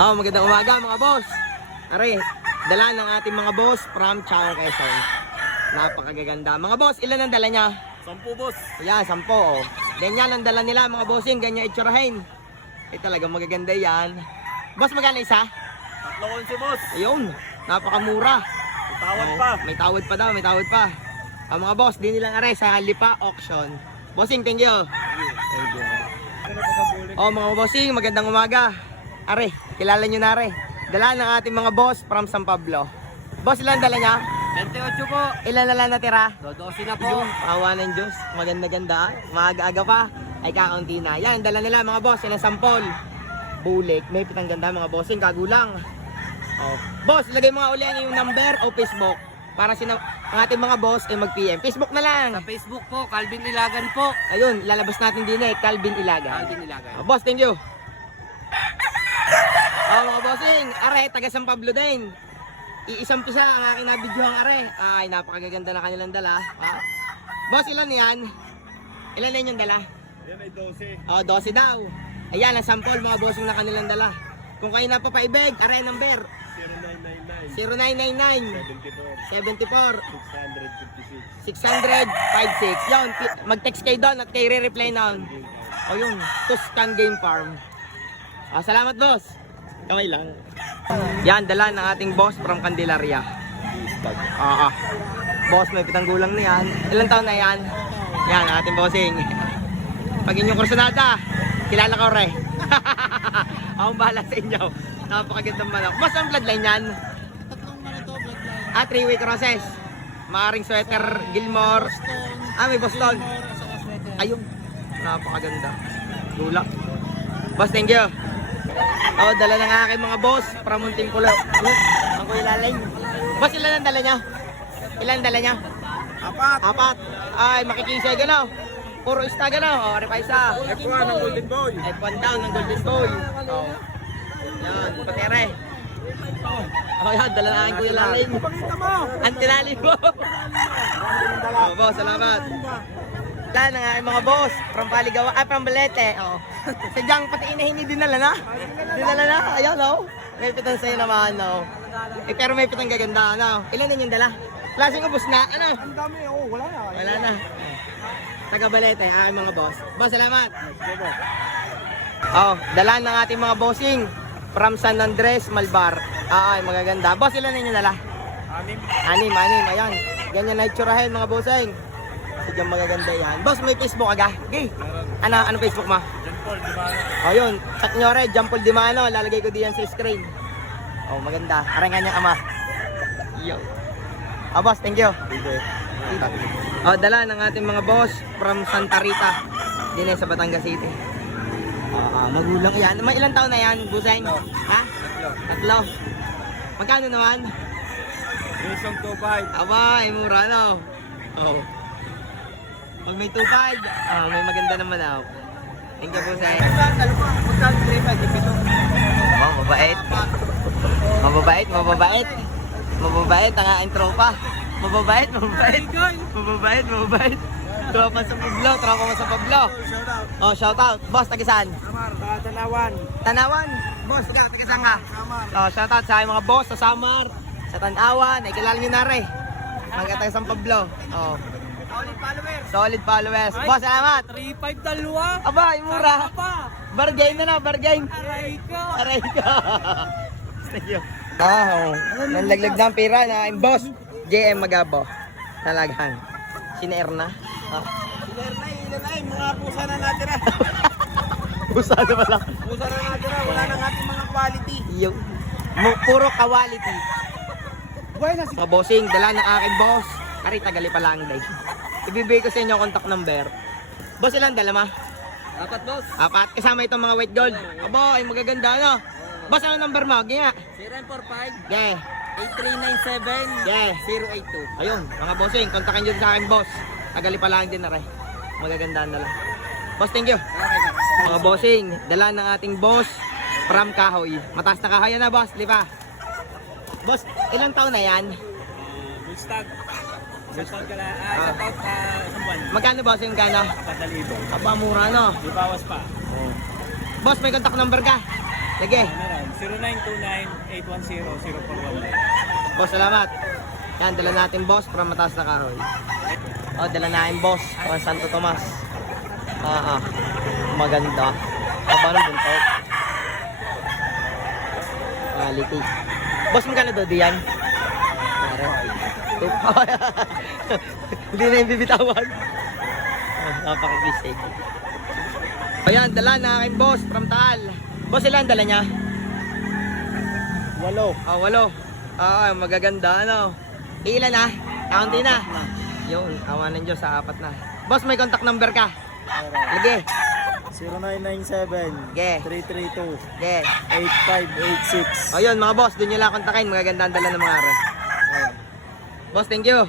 Oh, magandang umaga mga boss. Are, dala ng ating mga boss from Chang Quezon. Napakagaganda. Mga boss, ilan ang dala niya? 10 boss. Yan, 10 oh. Ganyan ang dala nila mga bossing, ganyan itsurahin. Talagang magaganda yan. Boss, magkano isa? 3 boss. Ayun, napakamura. Tawad pa. May tawad pa daw, may tawad pa. Ang mga boss, di nilang are sa Lipa Auction. Bossing, thank you. Thank you. Oh, mga bossing, magandang umaga. Are, kilala nyo na are. Dala ng ating mga boss from San Pablo. Boss, ilan dala niya? 28 po. Ilan na lang natira? 12 na po. Yung awa ng Diyos, maganda-ganda. Maaga-aga pa, ay kakaunti na. Yan, dala nila mga boss, yan ang sampol. Bulik, may pitang ganda mga bossing, kagulang. Oh. Boss, lagay mo nga uli ang iyong number o Facebook. Para ang ating mga boss ay mag-PM. Facebook na lang. Sa Facebook po, Calvin Ilagan po. Ayun, lalabas natin din Calvin Ilagan. Calvin Ilagan. Oh, boss, thank you. Oh, mga bossing, are, taga San Pablo din. Iisang pisa ang aking nabidyohang are. Ay, napakaganda na kanilang dala. Ah. Boss, ilan yan? Ilan na yung dala? Yan ay 12. Oh, 12 daw. Ayan, ang sample mga bossing na kanilang dala. Kung kayo napapaibig, are number 0999 0999 74 656 600 56. Yun, mag-text kayo doon at kayo re-reply noon. O yun, Tuscan Game Farm. Ah, salamat boss. Okay lang. Yan, dala ng ating boss from Candelaria. Boss, may pitang gulang na yan. Ilang taon na yan? Yan, ang ating bossing. Pag inyong kursunada, kilala ko re. Akong bahala sa inyo. Napakagandang manok. Boss, ang bloodline yan? Ah, 3-way crosses. Maaring sweater, Gilmore. Ah, may Boston. Ayun. Napakaganda. Lula. Boss, thank you. Oh, dala ng aking mga boss from Muntinpulo. Ang kuya laling. Boss, ilan ang dala niya? Ilan ang dala niya? 4. Ay, makikisay gano. Puro ista gano. Oh, repaisa. F1 ng Golden Boy. F1 down ng Golden Boy. Oh. Yan, patere. Oh, yan, dala na aking kuya laling. Antinali mo. Oh, boss, salamat. Yan ang aking mga boss from Paligawa, from Balete. Oh. Sadyang pati inahin ni dinala na. Dinala na, ayaw no. May pitang sa'yo naman no. Pero may pitang gaganda no. Ilan na yung dala? Klaseng ubos na, ano? Ang dami, wala na. Wala na. Taga Balete, aking mga boss. Boss, salamat. Oh, dala ng ating mga bossing from San Andres, Malbar. Ay, magaganda. Boss, ilan na yung dala? 6, ayan. Ganyan na itsurahin mga bossing. Sige, magaganda yan. Boss, may Facebook aga? Okay. Ano Facebook mo? John Paul Dimano. O yun, chat nyo rin, John Paul Dimano. Lalagay ko diyan sa screen. O, maganda. Arangan niya ama. Yo. Boss, thank you. O, dala ng ating mga boss from Santa Rita. Din sa Batangas City. Magulang yan. May ilang taon na yan, Buseng? Ha? 3. Magkano naman? Mission 25. Aba, ay mura no. Oh. Pag may 2.5, may maganda naman ako. Thank you po sa mababait. Mababait ang aking tropa. Mababait. Tropa sa Pablo. Oh, shout out. Boss, taga saan? Tanawan. Boss, taga saan ka? Oh, shout out sa aking mga boss sa Samar, sa Tanawan. Ay, kilala nyo na rin. Mga taga San Pablo. Oh. Solid followers. Boss, salamat. 3.5 dalawa. Aba, yung mura. Bargain na, bargain. Aray ka. Thank you. Nanlaglag na ang pera na ang boss. JM Magabo. Talagang. Sinair na. Mga pusa na natira. Pusa na pala. Pusa na natira, wala nang ating mga quality. Yung puro quality. Mga bossing, dala ng aking boss. Ari, tagali pa lang day. Ibibigay ko sa inyo ang contact number. Boss, ilan dala ma? 4 boss. 4. Kasama itong mga white gold. Aba, ay magaganda no. Boss, ano number mo? Gaya. 0945 Yeah. 8397 Yeah. 082. Ayun, mga bossing, kontakin nyo sa akin boss. Tagali pa lang din na rin. Magaganda na lang. Boss, thank you. Mga bossing, dala ng ating boss from Kahoy. Mataas na kahoy na boss, di ba? Boss, ilang taon na yan? Bullstag. Isang ka na, isang buwan. Magkano boss yung gano? 4,000. Aba, mura no? Di bawas pa. Boss, may contact number ka? Sige. Meron. 0929-810-0419. Boss, salamat. Yan, dala natin boss from Mataas na Kahoy. Oh, dala natin boss from Santo Tomas. Maganda. Aba ng buntot. Quality. Boss, magkano do diyan? Hindi na yung bibitawan. Napakabisig. Ayan, dala na aking boss from Taal. Boss, ilan dala niya? 8. Magaganda ano. Ilan na? Kaunti na. Yun, awa ng Diyos sa 4 na. Boss, may contact number ka? Lagi. 0997 Ge. 332 Ge. 8586. O yun, mga boss, doon nyo lang kontakin. Magaganda ang dala ng mga aras. Ayan. Boss, thank you.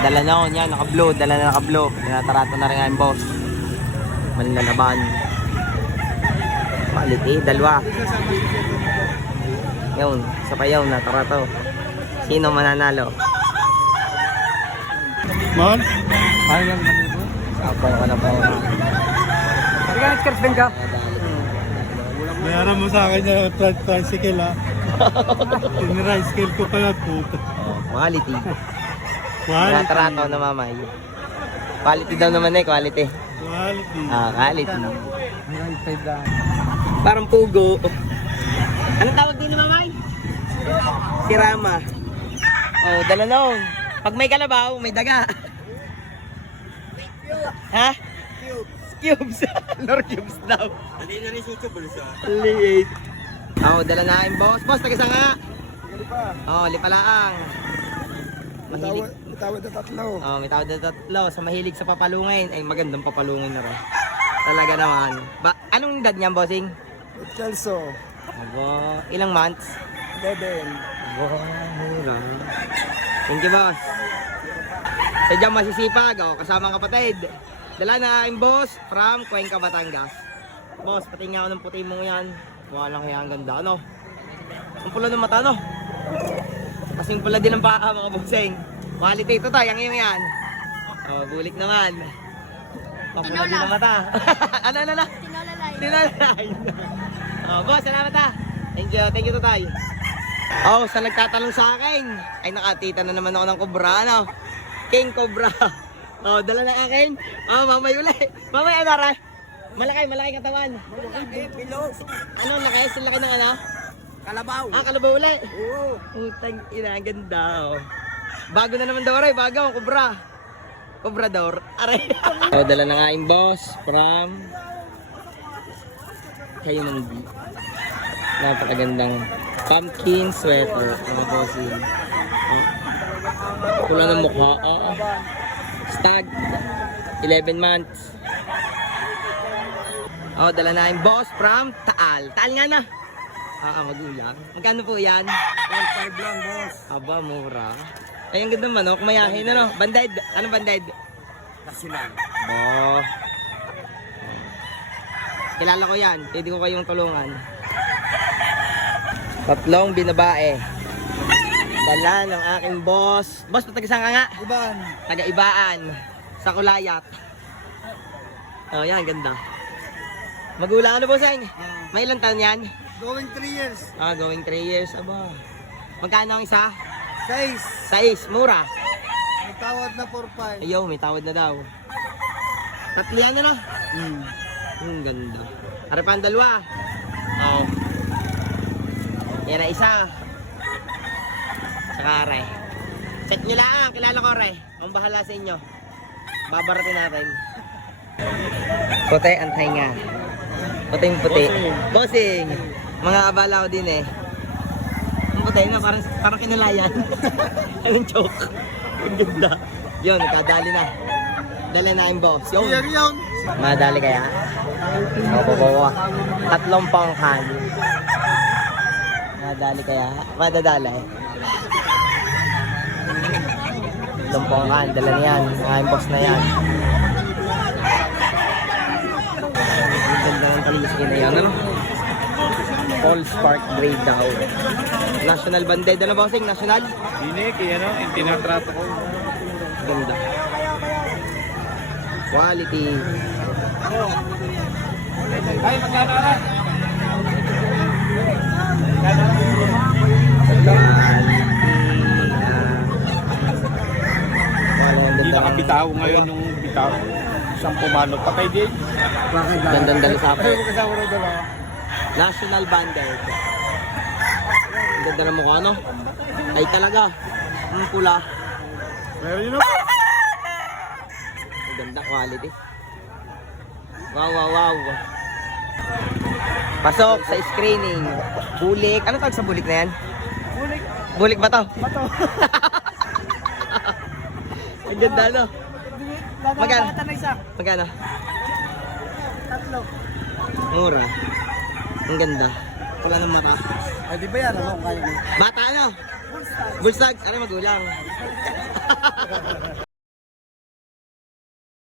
Dala na ako niya, naka-blue. Dala na naka-blue. Tinatarato na rin nga yung boss. Manlalaban. Palit eh, dalawa. Yun, sa payaw na tarato. Sino mananalo? Man? Ayaw naman ito. Sapaw ka na po. Hindi ka nag-curve ka? Bayaran mo sa akin yung tricycle ha. Tinricycle ko pala puto. Quality. Quality. Tinatarato na mamay. Quality daw naman eh, quality. Quality. Quality. Parang pugo. Anong tawag din ni mamay? Sirama. Oh, dala na. Pag may kalabaw, may daga. Ha? Cubes. Lord cubes daw. Hindi na rin si Cubes ha. Liit. Oh, dala na yung boss. Boss, taga saan nga? Oh, lipalaang. Mahilig. Matawad na tatlo. Oh, may tawad na 3. Sa mahilig sa papalungin. Ay, magandang papalungin na rin. Talaga naman. Anong edad niyan, bossing? Kelso. Aba, ilang months? 11. Aba, mura. Thank you, boss. Sadyang masisipag, kasama ang kapatid. Dala na aking boss from Cuenca, Batangas. Boss, pati nga ako ng puti mo yan. Walang kaya ang ganda, ano? Ang pula ng mata, ano? Kasing pula din ang paa, mga bossing. Quality, ito tayo, ang yan. Oh, bulik naman. Papula din ang mata. ano? Tinolalay. Oh, boss, salamat ha. Thank you, Tatay. Oh, sa nagtatanong sa akin, ay nakatita na naman ako ng Cobra, ano? King Cobra. Oh, dala na akin. Oh, mamay uli. Mamay, ano rin? Malaki katawan. Bilog. Ano, nakayas ang laki ng ano? Kalabaw. Kalabaw uli. Oo. Utang ina, ang ganda, oh. Bago na naman daw, aray. Bago, ang Cobra. Cobrador. Aray. Oh, dala na nga yung boss from kayo ng B. Napakagandang pumpkin sweater. Mga bossing. Pula ng mukha. Stag. 11 months. Oh, dala na yung boss from Taal. Taal nga na. Magulang. Magkano po yan? 12 lang, boss. Aba, mura. Ay, ang ganda manok. Mayahin, ano? Banded. Anong banded? Kasilan. Oh. Kilala ko yan. Pwede ko kayong tulungan. 3 binabae. Dala ng aking boss. Boss, patagasang ka nga. Iban. Taga-ibaan. Sa Kulayat. Oh, yan. Ganda. Magulang ano, bosseng? May ilang taon yan? Going 3 years. Going 3 years. Aba. Magkano ang isa? 6. 6. Mura. May tawad na 4-5. Ayaw, may tawad na daw. 3 yan na. Ang ganda. Harap ang 2. Oh. Yan ang isa. Saka re. Check nyo lang. Kilala ko re. Ang bahala sa inyo. Babaratin natin. Puti ang tainga. Puting puti. Bossing. Mga abala ko din eh. Ang puti na parang kinalayan. Anong joke? Ang ganda. Yun, nagkadali na. Dali na yung boss. Yun. Yun. Madali kaya? Opo. 3 pangkan. Madali kaya? Madadali. 3 pangkan. Dala na yan. Ang box na yan. Ang ganda ng taliskin na yan. Ano? Paul Spark Grade daw. National banded. Ano bossing? National? Dinik, yan o. Yung tinatrato ko. Ganda. Quality. Ay, magkano na? Hindi nakabitaw ngayon yung bitaw. Isang pumano. Patay din. Gandang dala sa akin. National Banded. Ang ganda ng mukha, no? Ay talaga. Ang pula. Meron yun ako. Ang ganda quality. Wow, wow, wow. Pasok sa screening. Bulik. Ano tawag sa bulik na yan? Bulik. Bulik ba to? Bato. Ang ganda, no? Magkano? Magkano? 3. Mura. Ang ganda. Wala ng mata. Ay, di ba yan? Ano kung kaya mo? Bata, ano? Bullstag. Ano magulang?